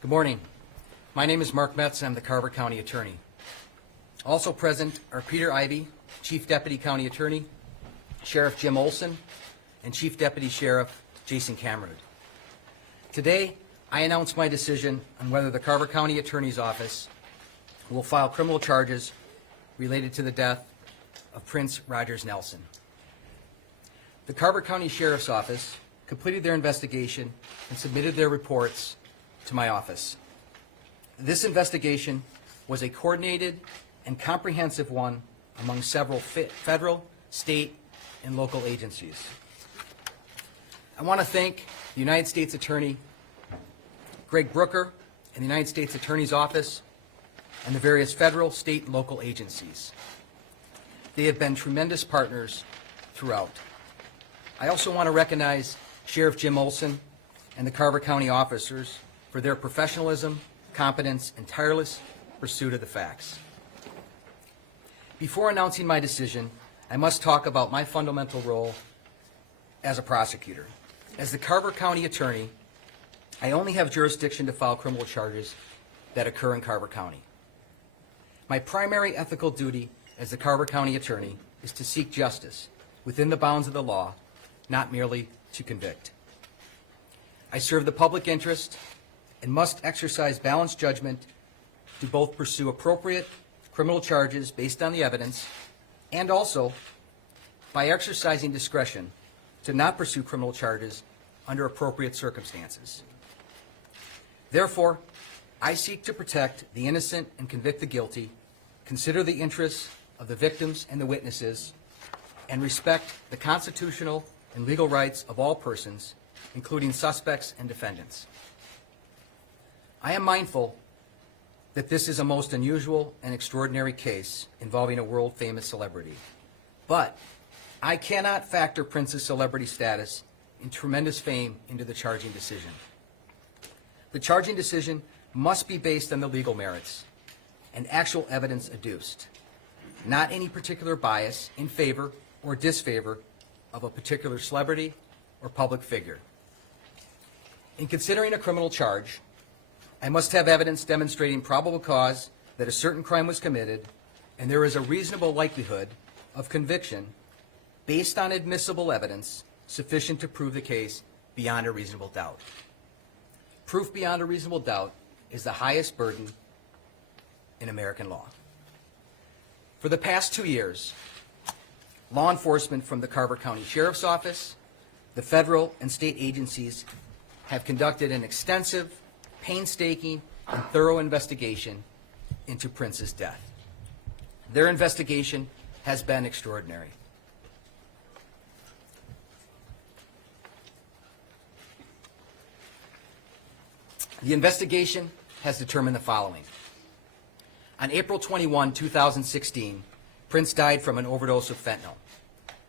Good morning. My name is Mark Metz, and I'm the Carver County Attorney. Also present are Peter Ivey, Chief Deputy County Attorney, Sheriff Jim Olson, and Chief Deputy Sheriff Jason Cameron. Today, I announce my decision on whether the Carver County Attorney's Office will file criminal charges related to the death of Prince Rogers Nelson. The Carver County Sheriff's Office completed their investigation and submitted their reports to my office. This investigation was a coordinated and comprehensive one among several federal, state, and local agencies. I want to thank the United States Attorney Greg Brooker and the United States Attorney's Office and the various federal, state, and local agencies. They have been tremendous partners throughout. I also want to recognize Sheriff Jim Olson and the Carver County officers for their professionalism, competence, and tireless pursuit of the facts. Before announcing my decision, I must talk about my fundamental role as a prosecutor. As the Carver County Attorney, I only have jurisdiction to file criminal charges that occur in Carver County. My primary ethical duty as the Carver County Attorney is to seek justice within the bounds of the law, not merely to convict. I serve the public interest and must exercise balanced judgment to both pursue appropriate criminal charges based on the evidence and also, by exercising discretion, to not pursue criminal charges under appropriate circumstances. Therefore, I seek to protect the innocent and convict the guilty, consider the interests of the victims and the witnesses, and respect the constitutional and legal rights of all persons, including suspects and defendants. I am mindful that this is a most unusual and extraordinary case involving a world-famous celebrity, but I cannot factor Prince's celebrity status and tremendous fame into the charging decision. The charging decision must be based on the legal merits and actual evidence adduced, not any particular bias in favor or disfavor of a particular celebrity or public figure. In considering a criminal charge, I must have evidence demonstrating probable cause that a certain crime was committed and there is a reasonable likelihood of conviction based on admissible evidence sufficient to prove the case beyond a reasonable doubt. Proof beyond a reasonable doubt is the highest burden in American law. For the past 2 years, law enforcement from the Carver County Sheriff's Office, the federal and state agencies have conducted an extensive, painstaking, and thorough investigation into Prince's death. Their investigation has been extraordinary. The investigation has determined the following. On April 21, 2016, Prince died from an overdose of fentanyl.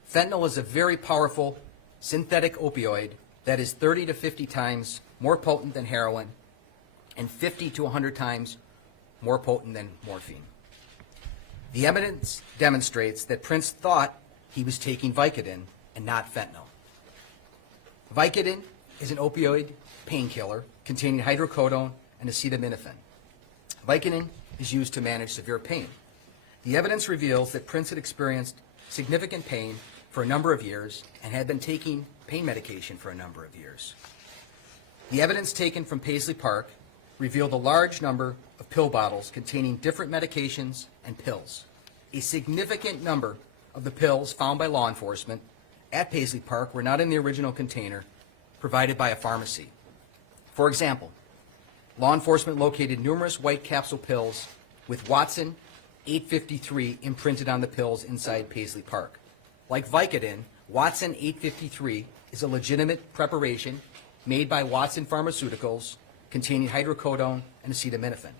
Fentanyl is a very powerful synthetic opioid that is 30 to 50 times more potent than heroin and 50 to 100 times more potent than morphine. The evidence demonstrates that Prince thought he was taking Vicodin and not fentanyl. Vicodin is an opioid painkiller containing hydrocodone and acetaminophen. Vicodin is used to manage severe pain. The evidence reveals that Prince had experienced significant pain for a number of years and had been taking pain medication for a number of years. The evidence taken from Paisley Park revealed a large number of pill bottles containing different medications and pills. A significant number of the pills found by law enforcement at Paisley Park were not in the original container provided by a pharmacy. For example, law enforcement located numerous white capsule pills with Watson 853 imprinted on the pills inside Paisley Park. Like Vicodin, Watson 853 is a legitimate preparation made by Watson Pharmaceuticals containing hydrocodone and acetaminophen.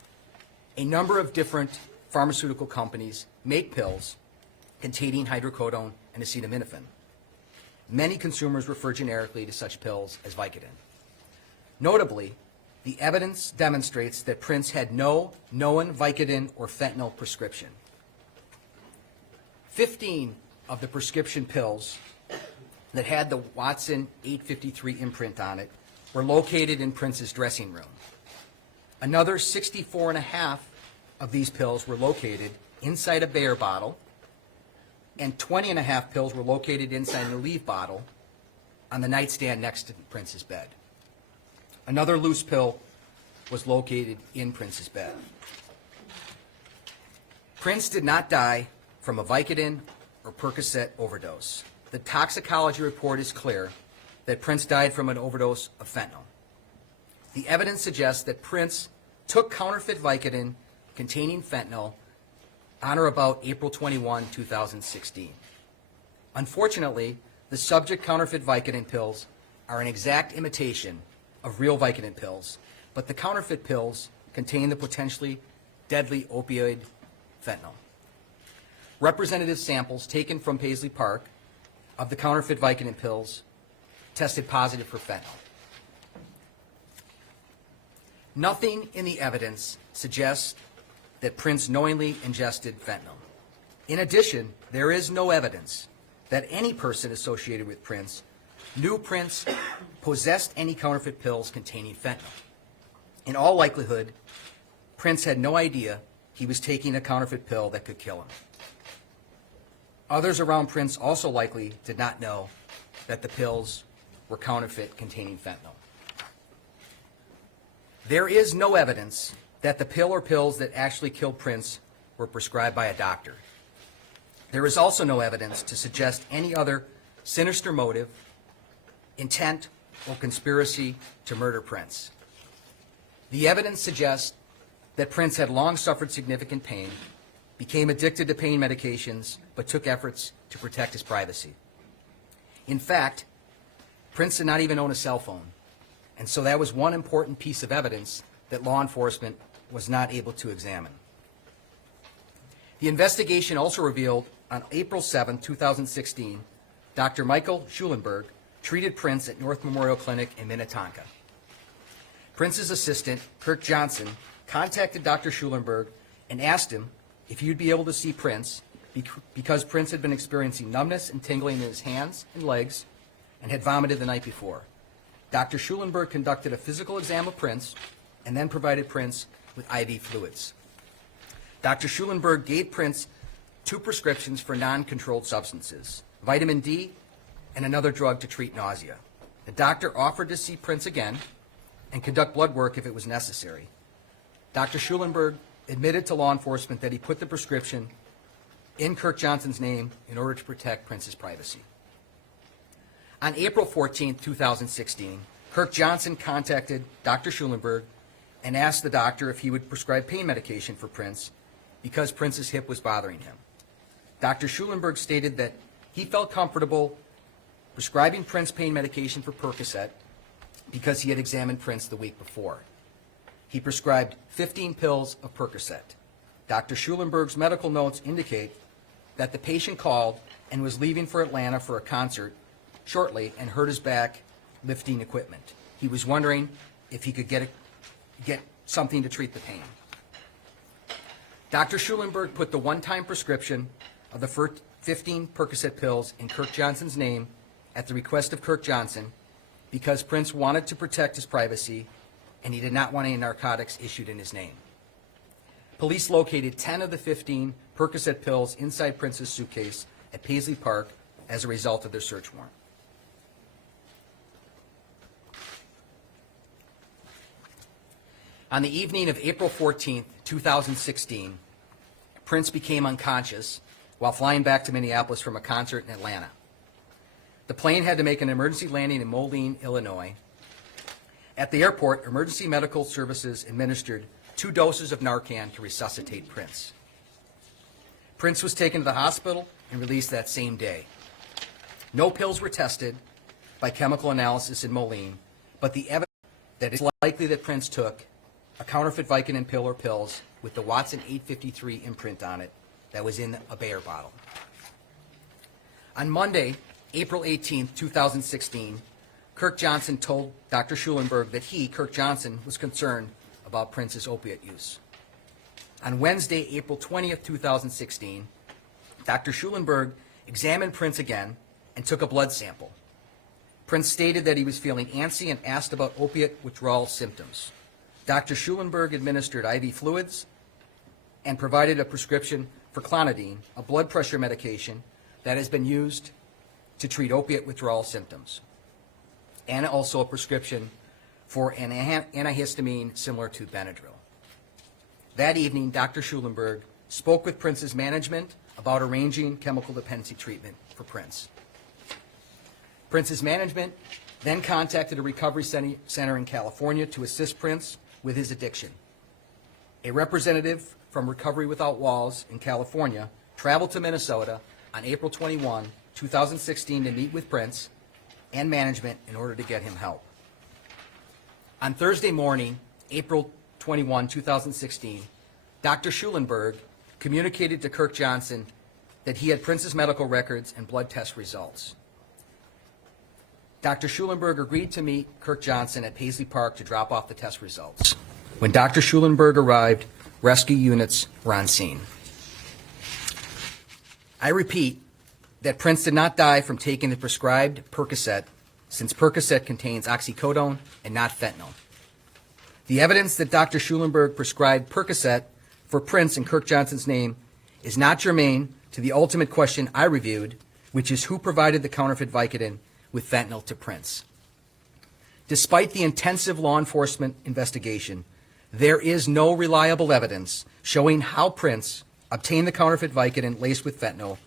A number of different pharmaceutical companies make pills containing hydrocodone and acetaminophen. Many consumers refer generically to such pills as Vicodin. Notably, the evidence demonstrates that Prince had no known Vicodin or fentanyl prescription. 15 of the prescription pills that had the Watson 853 imprint on it were located in Prince's dressing room. Another 64.5 of these pills were located inside a Bayer bottle, and 20.5 pills were located inside an Aleve bottle on the nightstand next to Prince's bed. Another loose pill was located in Prince's bed. Prince did not die from a Vicodin or Percocet overdose. The toxicology report is clear that Prince died from an overdose of fentanyl. The evidence suggests that Prince took counterfeit Vicodin containing fentanyl on or about April 21, 2016. Unfortunately, the subject counterfeit Vicodin pills are an exact imitation of real Vicodin pills, but the counterfeit pills contain the potentially deadly opioid fentanyl. Representative samples taken from Paisley Park of the counterfeit Vicodin pills tested positive for fentanyl. Nothing in the evidence suggests that Prince knowingly ingested fentanyl. In addition, there is no evidence that any person associated with Prince knew Prince possessed any counterfeit pills containing fentanyl. In all likelihood, Prince had no idea he was taking a counterfeit pill that could kill him. Others around Prince also likely did not know that the pills were counterfeit containing fentanyl. There is no evidence that the pill or pills that actually killed Prince were prescribed by a doctor. There is also no evidence to suggest any other sinister motive, intent, or conspiracy to murder Prince. The evidence suggests that Prince had long suffered significant pain, became addicted to pain medications, but took efforts to protect his privacy. In fact, Prince did not even own a cell phone, and so that was one important piece of evidence that law enforcement was not able to examine. The investigation also revealed on April 7, 2016, Dr. Michael Schulenberg treated Prince at North Memorial Clinic in Minnetonka. Prince's assistant, Kirk Johnson, contacted Dr. Schulenberg and asked him if he would be able to see Prince because Prince had been experiencing numbness and tingling in his hands and legs and had vomited the night before. Dr. Schulenberg conducted a physical exam of Prince and then provided Prince with IV fluids. Dr. Schulenberg gave Prince 2 prescriptions for non-controlled substances, vitamin D and another drug to treat nausea. The doctor offered to see Prince again and conduct blood work if it was necessary. Dr. Schulenberg admitted to law enforcement that he put the prescription in Kirk Johnson's name in order to protect Prince's privacy. On April 14, 2016, Kirk Johnson contacted Dr. Schulenberg and asked the doctor if he would prescribe pain medication for Prince because Prince's hip was bothering him. Dr. Schulenberg stated that he felt comfortable prescribing Prince pain medication for Percocet because he had examined Prince the week before. He prescribed 15 pills of Percocet. Dr. Schulenberg's medical notes indicate that the patient called and was leaving for Atlanta for a concert shortly and hurt his back lifting equipment. He was wondering if he could get something to treat the pain. Dr. Schulenberg put the one-time prescription of the 15 Percocet pills in Kirk Johnson's name at the request of Kirk Johnson because Prince wanted to protect his privacy and he did not want any narcotics issued in his name. Police located 10 of the 15 Percocet pills inside Prince's suitcase at Paisley Park as a result of their search warrant. On the evening of April 14, 2016, Prince became unconscious while flying back to Minneapolis from a concert in Atlanta. The plane had to make an emergency landing in Moline, Illinois. At the airport, emergency medical services administered 2 doses of Narcan to resuscitate Prince. Prince was taken to the hospital and released that same day. No pills were tested by chemical analysis in Moline, but the evidence that it's likely that Prince took a counterfeit Vicodin pill or pills with the Watson 853 imprint on it that was in a Bayer bottle. On Monday, April 18, 2016, Kirk Johnson told Dr. Schulenberg that he, Kirk Johnson, was concerned about Prince's opiate use. On Wednesday, April 20, 2016, Dr. Schulenberg examined Prince again and took a blood sample. Prince stated that he was feeling antsy and asked about opiate withdrawal symptoms. Dr. Schulenberg administered IV fluids and provided a prescription for clonidine, a blood pressure medication that has been used to treat opiate withdrawal symptoms, and also a prescription for an antihistamine similar to Benadryl. That evening, Dr. Schulenberg spoke with Prince's management about arranging chemical dependency treatment for Prince. Prince's management then contacted a recovery center in California to assist Prince with his addiction. A representative from Recovery Without Walls in California traveled to Minnesota on April 21, 2016 to meet with Prince and management in order to get him help. On Thursday morning, April 21, 2016, Dr. Schulenberg communicated to Kirk Johnson that he had Prince's medical records and blood test results. Dr. Schulenberg agreed to meet Kirk Johnson at Paisley Park to drop off the test results. When Dr. Schulenberg arrived, rescue units were on scene. I repeat that Prince did not die from taking the prescribed Percocet, since Percocet contains oxycodone and not fentanyl. The evidence that Dr. Schulenberg prescribed Percocet for Prince in Kirk Johnson's name is not germane to the ultimate question I reviewed, which is who provided the counterfeit Vicodin with fentanyl to Prince. Despite the intensive law enforcement investigation, there is no reliable evidence showing how Prince obtained the counterfeit Vicodin laced with fentanyl,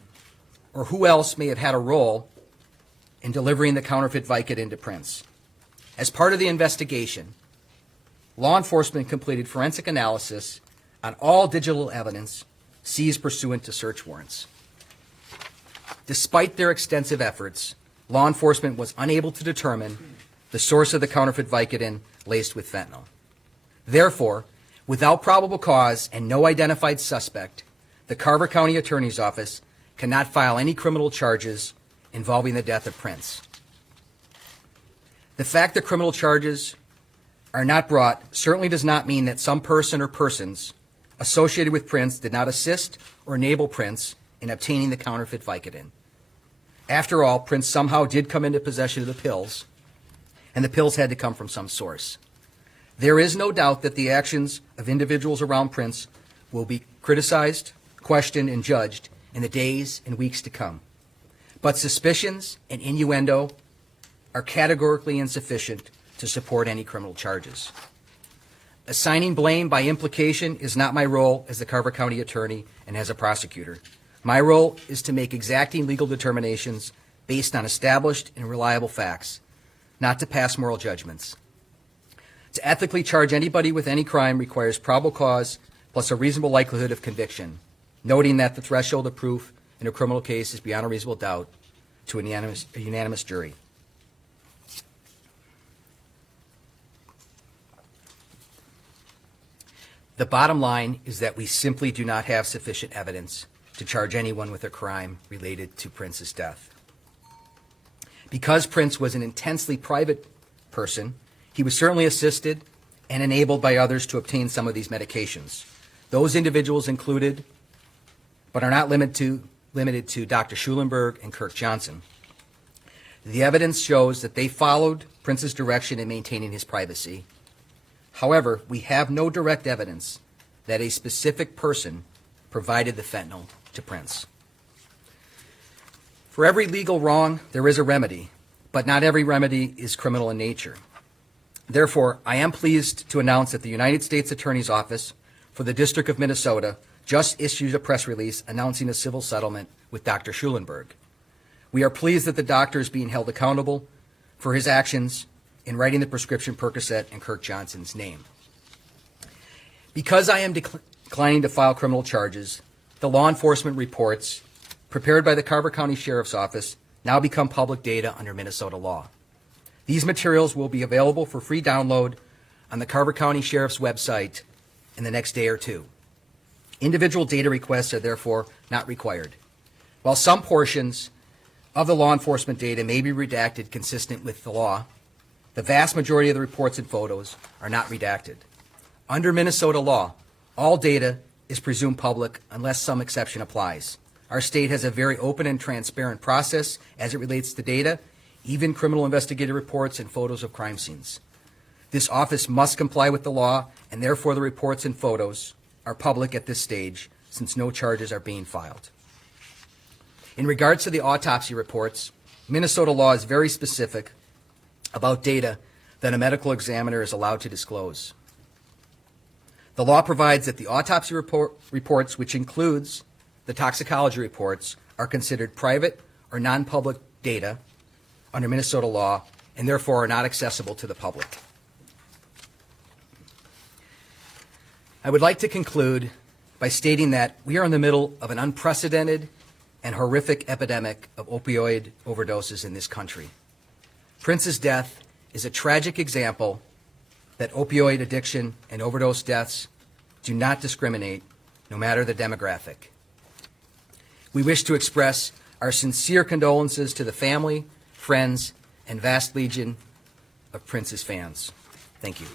or who else may have had a role in delivering the counterfeit Vicodin to Prince. As part of the investigation, law enforcement completed forensic analysis on all digital evidence seized pursuant to search warrants. Despite their extensive efforts, law enforcement was unable to determine the source of the counterfeit Vicodin laced with fentanyl. Therefore, without probable cause and no identified suspect, the Carver County Attorney's Office cannot file any criminal charges involving the death of Prince. The fact that criminal charges are not brought certainly does not mean that some person or persons associated with Prince did not assist or enable Prince in obtaining the counterfeit Vicodin. After all, Prince somehow did come into possession of the pills, and the pills had to come from some source. There is no doubt that the actions of individuals around Prince will be criticized, questioned, and judged in the days and weeks to come. But suspicions and innuendo are categorically insufficient to support any criminal charges. Assigning blame by implication is not my role as the Carver County Attorney and as a prosecutor. My role is to make exacting legal determinations based on established and reliable facts, not to pass moral judgments. To ethically charge anybody with any crime requires probable cause plus a reasonable likelihood of conviction, noting that the threshold of proof in a criminal case is beyond a reasonable doubt to a unanimous jury. The bottom line is that we simply do not have sufficient evidence to charge anyone with a crime related to Prince's death. Because Prince was an intensely private person, he was certainly assisted and enabled by others to obtain some of these medications. Those individuals included, but are not limited to Dr. Schulenberg and Kirk Johnson. The evidence shows that they followed Prince's direction in maintaining his privacy. However, we have no direct evidence that a specific person provided the fentanyl to Prince. For every legal wrong, there is a remedy, but not every remedy is criminal in nature. Therefore, I am pleased to announce that the United States Attorney's Office for the District of Minnesota just issued a press release announcing a civil settlement with Dr. Schulenberg. We are pleased that the doctor is being held accountable for his actions in writing the prescription Percocet in Kirk Johnson's name. Because I am declining to file criminal charges, the law enforcement reports prepared by the Carver County Sheriff's Office now become public data under Minnesota law. These materials will be available for free download on the Carver County Sheriff's website in the next day or two. Individual data requests are therefore not required. While some portions of the law enforcement data may be redacted consistent with the law, the vast majority of the reports and photos are not redacted. Under Minnesota law, all data is presumed public unless some exception applies. Our state has a very open and transparent process as it relates to data, even criminal investigative reports and photos of crime scenes. This office must comply with the law, and therefore the reports and photos are public at this stage, since no charges are being filed. In regards to the autopsy reports, Minnesota law is very specific about data that a medical examiner is allowed to disclose. The law provides that the autopsy reports, which includes the toxicology reports, are considered private or non-public data under Minnesota law and therefore are not accessible to the public. I would like to conclude by stating that we are in the middle of an unprecedented and horrific epidemic of opioid overdoses in this country. Prince's death is a tragic example that opioid addiction and overdose deaths do not discriminate, no matter the demographic. We wish to express our sincere condolences to the family, friends, and vast legion of Prince's fans. Thank you.